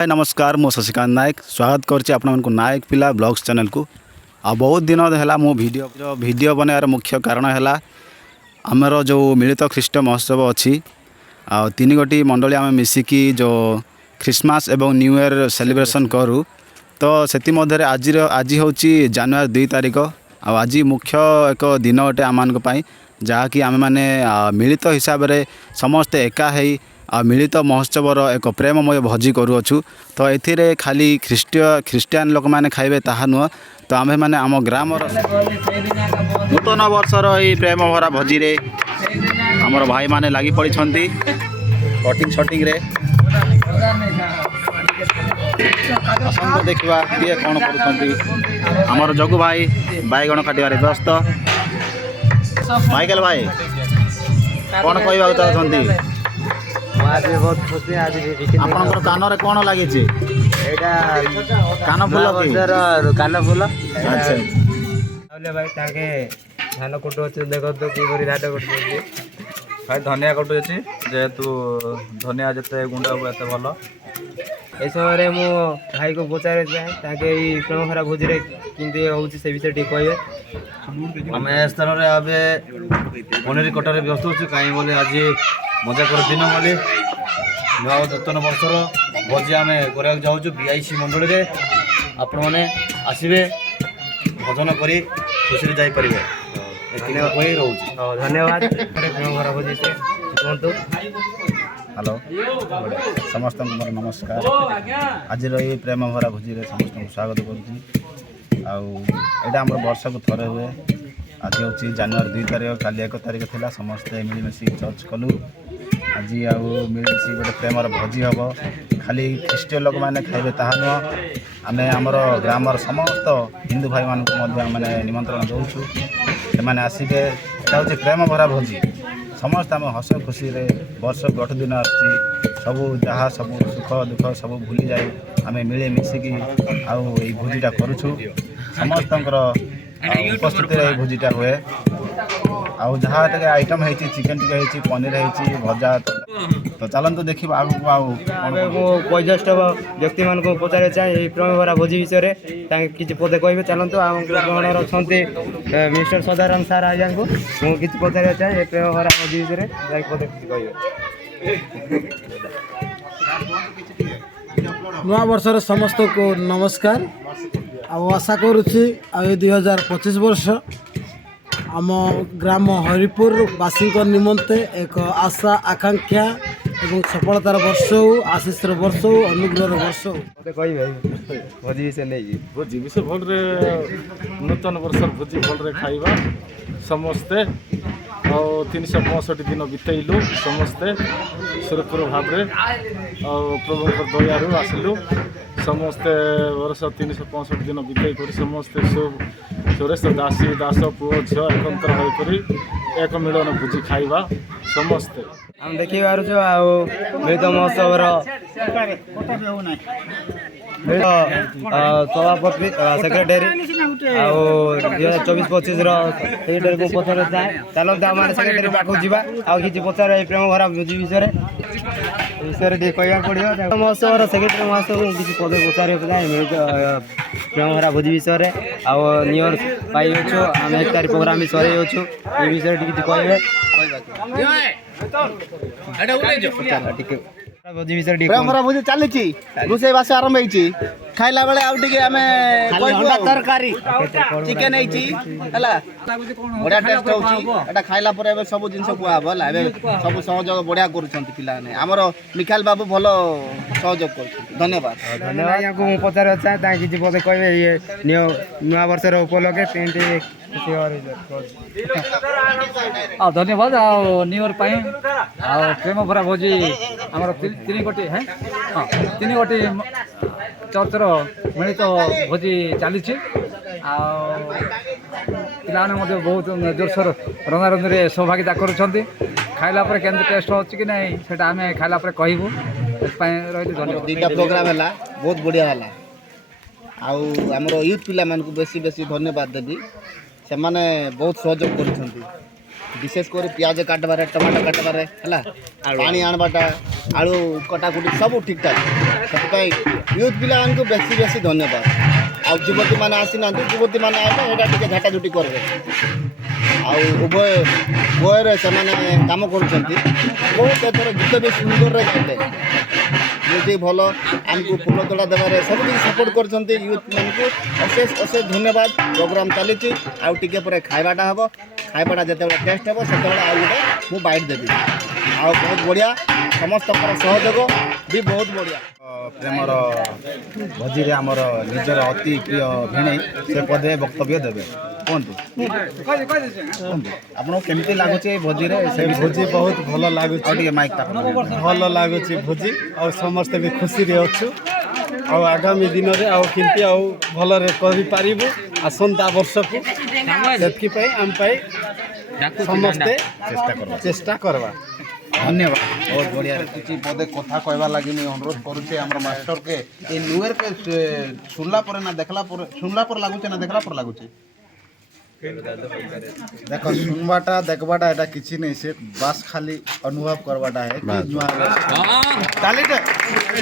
नमस्कार मो शशिकांत नायक स्वागत करछि आपन नायक पिला ब्लॉग्स चैनल को। आ बहुत दिन है मो वीडियो बनार मुख्य कारण है आमर जो मिलित ख्रीष्ट महोत्सव अच्छी आ तीन गोटी मंडली आम मिसिकी जो क्रिसमस एवं न्यू ईयर सेलिब्रेशन करूँ तो सेति मध्य आज हूँ जानुआरी 2 तारिख आज मुख्य एक दिन अटे आम जहाँकि आम मैंने मिलित हिसाब से समस्ते एकाही मिलित महोत्सवर एक प्रेममय भोजी करूँ। तो ये खाली ख्रीस्टियान लोक मैंने खाइबे ताहा नुह तो आमे मैंने आम ग्राम नूतन वर्षर ये प्रेम भरा भोजी रे आमर भाई माने लगी पड़ी कटिंग शटिंग रे आसंत देखा किए कौन कर आमर जगु भाई बैगण काटार व्यस्त माइकल भाई कौन कहवाक चाहते आज बहुत खुशी आज आपनकर कान रे कौन लगी कान फूल कान फूल अच्छा भाई ताके धान कुटु अच्छे देखो तो कि धान कुटु भाई धनिया कटु अच्छी जेहेतु धनिया जिते गुंड हम एत भल ए समय मो भाई को पचारे जाए ताके प्रेम भरा भोजी किंतु होउछि से विषय ठीक कहबे आम ए स्थान में आबे पनीर कटारे व्यस्त होछु कहीं बोले आज मजा कर दिन बोली नुआ नूतन वर्षर भोजी आम करा जाऊँ बीआईसी मंडल में आपण मैंने आसबे भोजन कर खुशी जापर रोचे धन्यवाद प्रेम भरा भोजी से कहतु हेलो समस्त मोर नमस्कार आज ये प्रेम भरा भोजी रे समस्त स्वागत करूँ आम वर्ष को थरे हुए आज हूँ जानुआरी 2 तारिख काली 1 तारिख थी समस्ते मिलमिशी चर्च कलु आज मिलमिशी गोटे प्रेमर भोजी हम खाली ख्रीस्टीय लोक मैंने खाइबे ताहा नुह आम आमर ग्रामर समस्त हिंदू भाई मैंने निमंत्रण दौचु से आसबे हूँ प्रेम भरा भोजी समस्त आम हस खुशी रे वर्ष 8 दिन आसू जहाँ सब सुख दुख सब भूली जाए आम मिले मिसिकी आई भोजीटा करुँ समस्त उपस्थित भोजीटा हुए आउ जहाँ तक आइटम है चिकेन टी पनीर है भजा तो चलतु देखा आगे वयोज्येष्ठ व्यक्ति मान को पचारे चाहे प्रेम भरा भोजी विषय किसी पदे कहे चलतु आम ग्रहण अच्छा मिस्टर सदानंद सार आज्ञा को मुझे किसी पचारे चाहे प्रेम भरा भोजी विषय पदे कहे नवा वर्षर समस्त को नमस्कार आशा करुच्ची 2025 वर्ष आम ग्राम हरिपुर वासी निमंते एक आशा आकांक्षा एवं सफलतार वर्ष हो आशीषर वर्ष हो अनुग्रह वर्ष हो भोजी विषय नहीं भोजी विषय भल नूतन वर्ष भोजी भल खाइबा समस्ते 365 दिन बितेलु समस्ते सुरक्षित भाव प्रभु दयारू आसलु समस्ते वर्ष 365 दिन बिताई कर समस्ते सुरेश दासी दास पुओ झील एकत्र होकर एक मिलन भोजी खाइबा समस्ते हम देखी पार्छ मिलित महोत्सवर सभापति सेक्रेटरी 2024-25 सेक्रेटरी को पचारे जाए चलते आम सेक्रेटरी पाक जावा कि पचारे प्रेम भरा भोजी विषय विषय कह पड़ो महोत्सव सेक्रेटरी महोत्सव किसी पद पचारे जाए प्रेम भरा भोजी विषय आउ न्यू ईयर पाई आम 1 तारिख प्रोग्राम सर ये विषय किसी कहे भोजी विषय प्रेम भरा भोजी चली रोषे बास आरंभ होती खाइला बेले आउ टिके आमे तरकारी चिकेन बढ़िया टेस्ट होता खाइला पर सब जिन कहला सब सहयोग बढ़िया कर आमर मिखाल बाबू भल सहयोग कर धन्यवाद धन्यवाद पचार चाहे किसी पदे कहे नुआ वर्ष उपलक्षे पेंट धन्यवाद न्यू ईयर प्रेम भरा भोजी आमर 3 गोटी है हाँ 3 गोटी चर्चर मिलित भोजी चली पाने बहुत जोरसोर रंगारंगी सौभाग्यता करुँच खाइला के टेस्ट हो कि नहीं से आम खाइला कहबू रही धन्यवाद प्रोग्राम है बहुत बढ़िया है आमर यूथ पिला बेसी बेसी धन्यवाद देवी से बहुत सहयोग कर विशेष कर पियाज काटबार टमाटर काटबार है पानी आनबाटा आलू कटाकुटी सब ठीक ठाक से यूथ पिला बेसी बेसी धन्यवाद आ युवती मैंने आसी ना युवती मैंने आए टे झाटाझुटी करेंगे उभय उभय से कम कर बहुत एथर गीत भी सुंदर गाइले म्यूजिक भल आमको फूलतोड़ा देवे सब किसी सपोर्ट कर यूथ मान को अशेष अशेष धन्यवाद प्रोग्राम चली आगे खाइबाटा हम खाइबाटा जो टेस्ट हे से आउ गोटे मुझे बैठ देवी आ बहुत बढ़िया समस्त सहयोग भी बहुत बढ़िया प्रेमर भोजी रे आमर निजर अति प्रिय भिणे से पदे वक्तव्य देवे कहतु आपको केमती लगुचे भोजी रे से भोजी बहुत भल लगुच माइक भल लगुच भोजी और समस्ते भी खुशी रे अच्छु और आगामी दिन में आउ किंती आउ भल कर पारिबु आसंता वर्ष को सेतकी पई आम पई समस्ते चेष्टा करवा धन्यवाद बहुत बढ़िया किसी पदे कथा कहवा लगी मुझे अनुरोध करुचे आम मास्टर के ये न्यू ईयर के सुनला पर ना देखला पर सुनला पर लागुचे ना देखला पर लागुचे देख सुनवाटा देखवाटा एटा किछि नहीं से बस खाली अनुभव करवाटा है कि ताली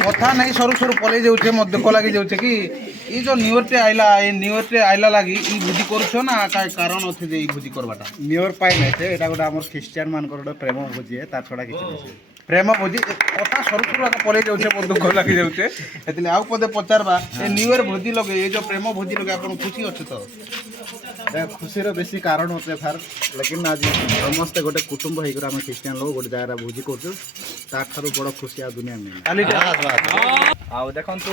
कथा नहीं सरू सरू पलै जाउछे मत देख लागि जाउछे कि ई जो न्यू ईयर टे आइला ए न्यू ईयर टे आइला लागि ई भुजी करछो ना काय कारण अछि जे ई भुजी करवाटा न्यू ईयर पाई नहीं थे एटा गोटे हमर क्रिश्चियन मानकर गोटे प्रेम भोजी है तार छड़ा किछि नहीं प्रेम भोजी कथा सरू सरू आगे पलै जाउछे मत दुख लागि जाउछे एतले आउ पदे पचारबा ए न्यू ईयर भोजी लगे ए जो प्रेम भोजी लगे आपन खुशी अछि तो खुशी बेसी कारण होते फार लेकिन आज समस्ते गोटे कुटुंब होकर आम क्रिश्चियन लोग गोटे जगह भोजी करूँ बड़ खुशी आ दुनिया में आउ देखंतु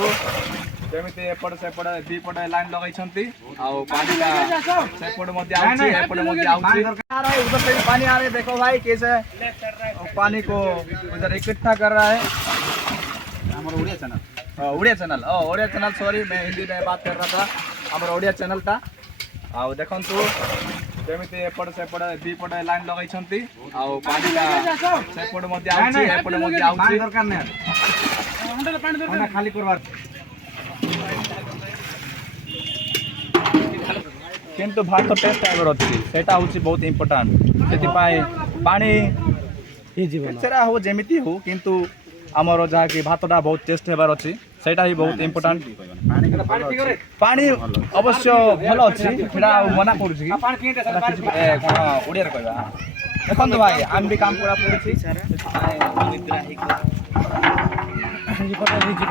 जेमिति एपट सेपट दीपट लाइन लगाइछंती आउ पानीटा सेपट मध्ये आउछि एपट मध्ये आउछि उधर से पानी आ रहा है देखो भाई कैसे पानी को उधर इकट्ठा कर रहा है हमारा उड़िया चैनल सॉरी मैं हिंदी में बात कर रहा था हमारा उड़िया चैनल था आउ देखंतु जेमिति एपट सेपट दीपट लाइन लगाइछंती आउ पानीटा सेपट मध्ये आउछि एपट मध्ये आउछि दरकार नै पानी खाली करवार किंतु भात टेस्ट आगर अच्छी सेटा हूँ बहुत इम्पोर्टाट से पानी सेरा हो जमीती हो किंतु आमर जहाँ कि भातटा बहुत टेस्ट होबार अच्छी सेटा ही बहुत इम्पोर्टाट पानी अवश्य भल अच्छी मना करुँगी ओडिया कहवा देखो भाई आम भी काम करा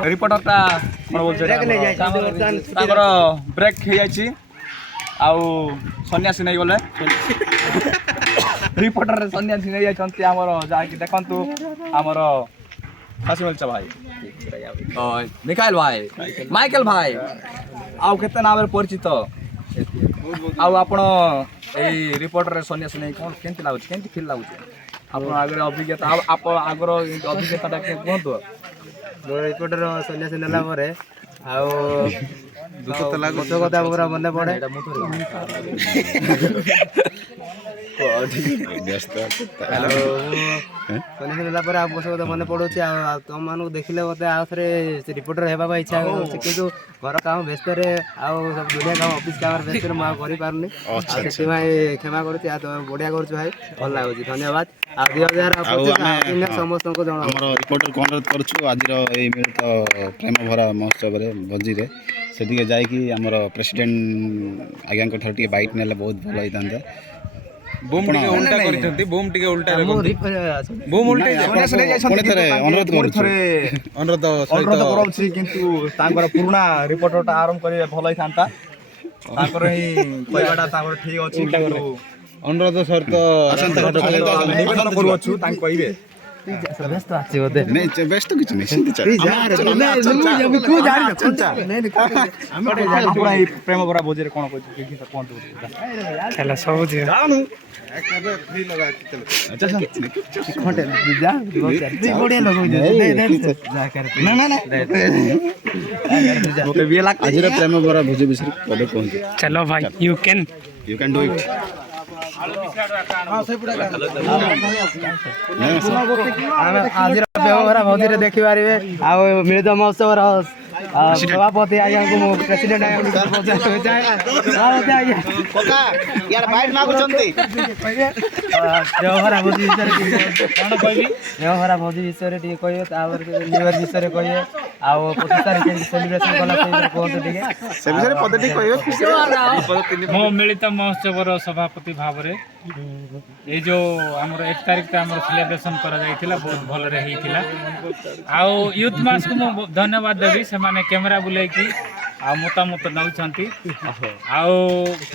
रिपोर्टरटा ब्रेक हो जाए आउ सन्यासी नहीं गले रिपोर्टर सन्यासी नहीं जाइछंती हमर जाकी देखंतु हमर हसीमल भाई माइकल भाई आउ केते नाम परिचित आउ आपण ए रिपोर्टर सन्यासी नहीं कोन केंति लागुछ केंति फील लागुछ आपण आगर अभिज्ञता आप आगर अभिज्ञताटा के कहंतु रिपोर्टर सन्यासी नेला परे आउ कथा पूरा मन पड़े नेला पर आप कथा मन पड़ो तुम मान देखिले मत आउ थे रिपोर्टर होगा इच्छा कि घर काम व्यस्त सब दुनिया काम ऑफिस काम व्यस्त मुझे पार्नी क्षमा कर बढ़िया कर भाई भल लगुच धन्यवाद आ 2025 समस्त रिपोर्टर को अनुरोध करुँ आज मिलित प्रेम भरा महोत्सव भोजी से जाकि आमर प्रेसिडेंट आज्ञा थे बैट ने बहुत भल होता बूम टिके उल्टा करछंती बूम टिके उल्टा बूम उल्टा अनुरोध करूँ किंतु तांकर पुराना रिपोर्टरटा आरंभ करे भल होता तांकर ही कहबाटा तांकर ठीक अछि अनुरोध शर्त निवेदन करूछु तांक कहबे व्यस्त आछि बोधे नहीं व्यस्त किछ नहीं सिंधी प्रेम भरा भोजी रे कोन कहछु चला सब जानु फ्री लगा अच्छा खंडे जा बढ़िया लगो जा कर ना ओके भी लाग आज प्रेम भरा भोजी विषय पदे कहंती चलो भाई यू कैन डू इट आज व्यवहार भौजी देखी पारे आ मिलित महोत्सव ସଭାପତି ଆଜ୍ଞାଙ୍କୁ ମୁଁ ପ୍ରେସିଡେଣ୍ଟ ଆଜ୍ଞାଙ୍କୁ ପଚାରୁଥାଏ ସଭାପତି ଆଜ୍ଞା କକା ଇଆଡ଼େ ବାଇଟ୍ ମାଗୁଛନ୍ତି ଦେଓଘରା ଭୋଜି ବିଷୟରେ କ'ଣ କହିବି ଦେଓଘରା ଭୋଜି ବିଷୟରେ ଟିକେ କହିବେ ତାପରେ ନ୍ୟୁ ଇୟର ବିଷୟରେ କହିବେ ଆଉ 25 ତାରିଖ କେମିତି ସେଲିବ୍ରେସନ୍ କଲା ସେ ବିଷୟରେ କୁହନ୍ତୁ ଟିକେ ସେ ବିଷୟରେ ପଦେ ଟିକେ କହିବେ ମୋ ମିଳିତ ମହୋତ୍ସବର ସଭାପତି ଭାବରେ ଏଇ ଯେଉଁ ଆମର 1 ତାରିଖରେ ଆମର ସେଲିବ୍ରେସନ୍ କରାଯାଇଥିଲା ବହୁତ ଭଲରେ ହେଇଥିଲା ଆଉ ୟୁଥ୍ ମାସ୍କୁ ମୁଁ ଧନ୍ୟବାଦ ଦେବି ସେମାନେ କ୍ୟାମେରା ବୁଲେଇକି ଆଉ ମତାମତ ନେଉଛନ୍ତି ଆଉ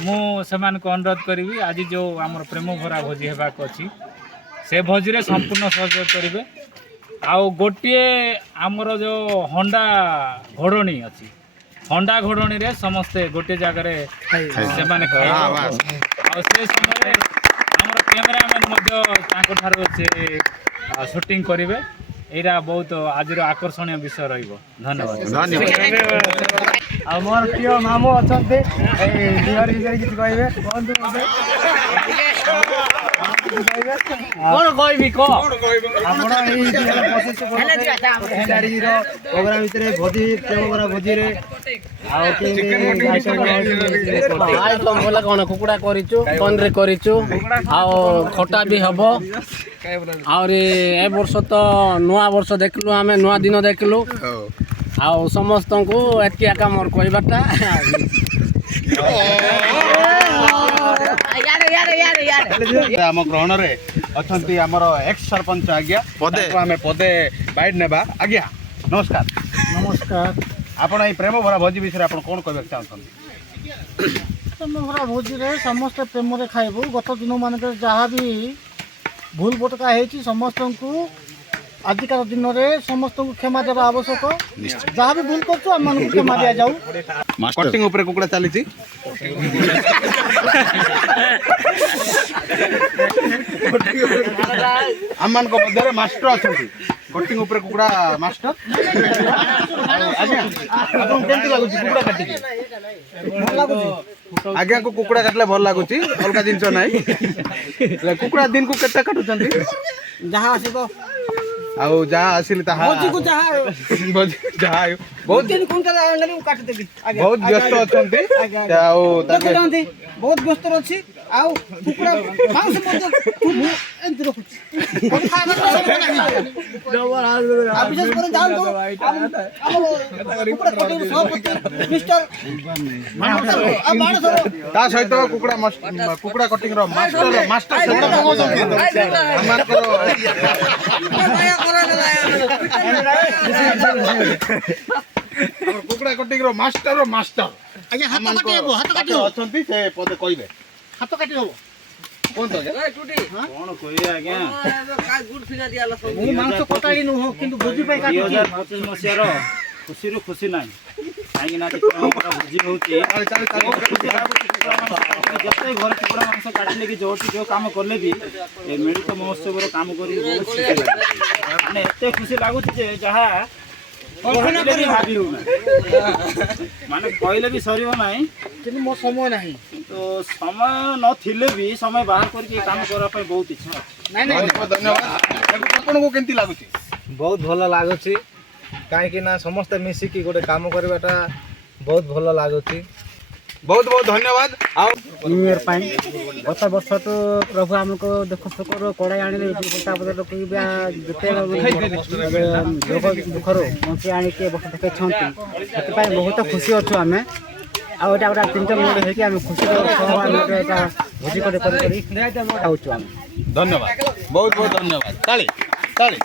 ମୁଁ ସେମାନଙ୍କୁ ଅନୁରୋଧ କରିବି ଆଜି ଯେଉଁ ଆମର ପ୍ରେମ ଭରା ଭୋଜି ହେବାକୁ ଅଛି ସେ ଭୋଜିରେ ସମ୍ପୂର୍ଣ୍ଣ ସହଯୋଗ କରିବେ ଆଉ ଗୋଟିଏ ଆମର ଯେଉଁ ହଣ୍ଡା ଘୋଡ଼ଣୀ ଅଛି ହଣ୍ଡା ଘୋଡ଼ଣୀରେ ସମସ୍ତେ ଗୋଟିଏ ଜାଗାରେ ସେମାନେ ଖାଇବେ ଆଉ ସେ ସମୟରେ ଆମର କ୍ୟାମେରାମ୍ୟାନ୍ ମଧ୍ୟ ତାଙ୍କଠାରୁ ସେ ସୁଟିଂ କରିବେ ଏଇଟା ବହୁତ ଆଜିର ଆକର୍ଷଣୀୟ ବିଷୟ ରହିବ ଧନ୍ୟବାଦ ଆଉ ମୋର ପ୍ରିୟ ମାମୁଁ ଅଛନ୍ତି ଏଇ ନ୍ୟୁ ଇୟର ବିଷୟରେ କିଛି କହିବେ କୁହନ୍ତୁ କ'ଣ କହିବି କହ ଆପଣ ଏଇ ପ୍ରୋଗ୍ରାମ ଭିତରେ ଭୋଜି ପ୍ରେମ ଭରା ଭୋଜିରେ ଆଉ ଆଇଟମ୍ ବୋଲେ କ'ଣ କୁକୁଡ଼ା କରିଛୁ ପନିର କରିଛୁ ଆଉ ଖଟା ବି ହେବ ଆହୁରି ଏ ବର୍ଷ ତ ନୂଆ ବର୍ଷ ଦେଖିଲୁ ଆମେ ନୂଆ ଦିନ ଦେଖିଲୁ ଆଉ ସମସ୍ତଙ୍କୁ ଏତିକି ଏକା ମୋର କହିବାଟା ଆମ ଗ୍ରହଣରେ ଅଛନ୍ତି ଆମର ଏକ୍ସ ସରପଞ୍ଚ ଆଜ୍ଞା ତାଙ୍କୁ ଆମେ ପଦେ ବାଇଟ୍ ନେବା ଆଜ୍ଞା ନମସ୍କାର ନମସ୍କାର ଆପଣ ଏଇ ପ୍ରେମ ଭରା ଭୋଜି ବିଷୟରେ ଆପଣ କ'ଣ କହିବାକୁ ଚାହୁଁଛନ୍ତି ପ୍ରେମ ଭରା ଭୋଜିରେ ସମସ୍ତେ ପ୍ରେମରେ ଖାଇବୁ ଗତ ଦିନମାନଙ୍କରେ ଯାହା ବି ଭୁଲ ଭଟକା ହେଇଛି ସମସ୍ତଙ୍କୁ ଆଜିକାର ଦିନରେ ସମସ୍ତଙ୍କୁ କ୍ଷମା ଦେବା ଆବଶ୍ୟକ ଯାହା ବି ଭୁଲ କରୁଛୁ ଆମମାନଙ୍କୁ କ୍ଷମା ଦିଆଯାଉ କଟିଂ ଉପରେ କୁକୁଡ଼ା ଚାଲିଛି ଆମମାନଙ୍କ ମଧ୍ୟରେ ମାଷ୍ଟର ଅଛନ୍ତି କଟିଂ ଉପରେ କୁକୁଡ଼ା ମାଷ୍ଟର ଆଜ୍ଞା ଆପଣଙ୍କୁ କେମିତି ଲାଗୁଛି କୁକୁଡ଼ା କାଟିକି ଆଜ୍ଞାକୁ କୁକୁଡ଼ା କାଟିଲେ ଭଲ ଲାଗୁଛି ଅଲଗା ଜିନିଷ ନାହିଁ କୁକୁଡ଼ା ଦିନକୁ କେତେ କାଟୁଛନ୍ତି ଯାହା ଆସିବ ଆଉ ଯାହା ଆସିଲେ ତାହା ଯାହା ବହୁତ ବହୁତ ବ୍ୟସ୍ତ ଅଛନ୍ତି ଆଉ ତାଙ୍କେ ବହୁତ ବ୍ୟସ୍ତ ଅଛି ଆଉ କୁକୁଡ଼ା ମାଂସ ମଧ୍ୟ ଏମିତି ରଖୁଛି ବିଶେଷ କରି ଯାଆନ୍ତୁ ତା ସହିତ କୁକୁଡ଼ା କଟିଂ ର ମାଷ୍ଟର କୁକୁଡ଼ା କଟିଂ ର ମାଷ୍ଟର ଆଜ୍ଞା ହାତ କାଟି ହେବ ହାତ କାଟି ଅଛନ୍ତି ସେ ପଦେ କହିବେ ହାତ କାଟି ହେବ କୁହନ୍ତୁ ଆଜ୍ଞା କ'ଣ କହିବେ ଆଜ୍ଞା ମୁଁ ମାଂସ କଟାଳି ନୁହଁ କିନ୍ତୁ ଭୋଜି ପାଇଁ କାଟୁଛି 2025 ମସିହାର ଖୁସିରୁ ଖୁସି ନାହିଁ କାହିଁକିନା ଭୋଜି ହେଉଛି ଯେତେ ଘରେ କୁକୁଡ଼ା ମାଂସ କାଟିଲେ କି ଯେଉଁଠି ଯେଉଁ କାମ କଲେ ବି ଏ ମିଳିତ ମହୋତ୍ସବର କାମ କରି ବହୁତ ଖୁସି ଲାଗେ ମାନେ ଏତେ ଖୁସି ଲାଗୁଛି ଯେ ଯାହା କହିଲେ ବି ଭାବି ହେଉନାହିଁ ମାନେ କହିଲେ ବି ସରିବ ନାହିଁ କିନ୍ତୁ ମୋ ସମୟ ନାହିଁ କିନ୍ତୁ ସମୟ ନଥିଲେ ବି ସମୟ ବାହାର କରିକି ଏ କାମ କରିବା ପାଇଁ ବହୁତ ଇଚ୍ଛା ଅଛି ଧନ୍ୟବାଦ ଆପଣଙ୍କୁ କେମିତି ଲାଗୁଛି ବହୁତ ଭଲ ଲାଗୁଛି କାହିଁକି ନା ସମସ୍ତେ ମିଶିକି ଗୋଟେ କାମ କରିବାଟା ବହୁତ ଭଲ ଲାଗୁଛି ବହୁତ ବହୁତ ଧନ୍ୟବାଦ ଆଉ ନ୍ୟୁ ଇୟର ପାଇଁ ଗତ ବର୍ଷଠୁ ପ୍ରଭୁ ଆମକୁ ଦୁଃଖ ସୁଖରୁ କଡ଼ାଇ ଆଣିଲେ ପଇସା ଲୋକିବା ଯେତେ ଦୁଃଖରୁ ବଞ୍ଚି ଆଣିକି ବର୍ଷ ଦେଖାଇଛନ୍ତି ସେଥିପାଇଁ ବହୁତ ଖୁସି ଅଛୁ ଆମେ ଆଉ ଏଇଟା ଗୋଟେ ତିନିଟା ମିନିଟ୍ ହେଇକି ଆମେ ଖୁସିର ସହ ଆମେ ଏଇଟା ଭୋଜି କରି ଖାଉଛୁ ଆମେ ଧନ୍ୟବାଦ ବହୁତ ବହୁତ ଧନ୍ୟବାଦ ତାଳି ତାଳି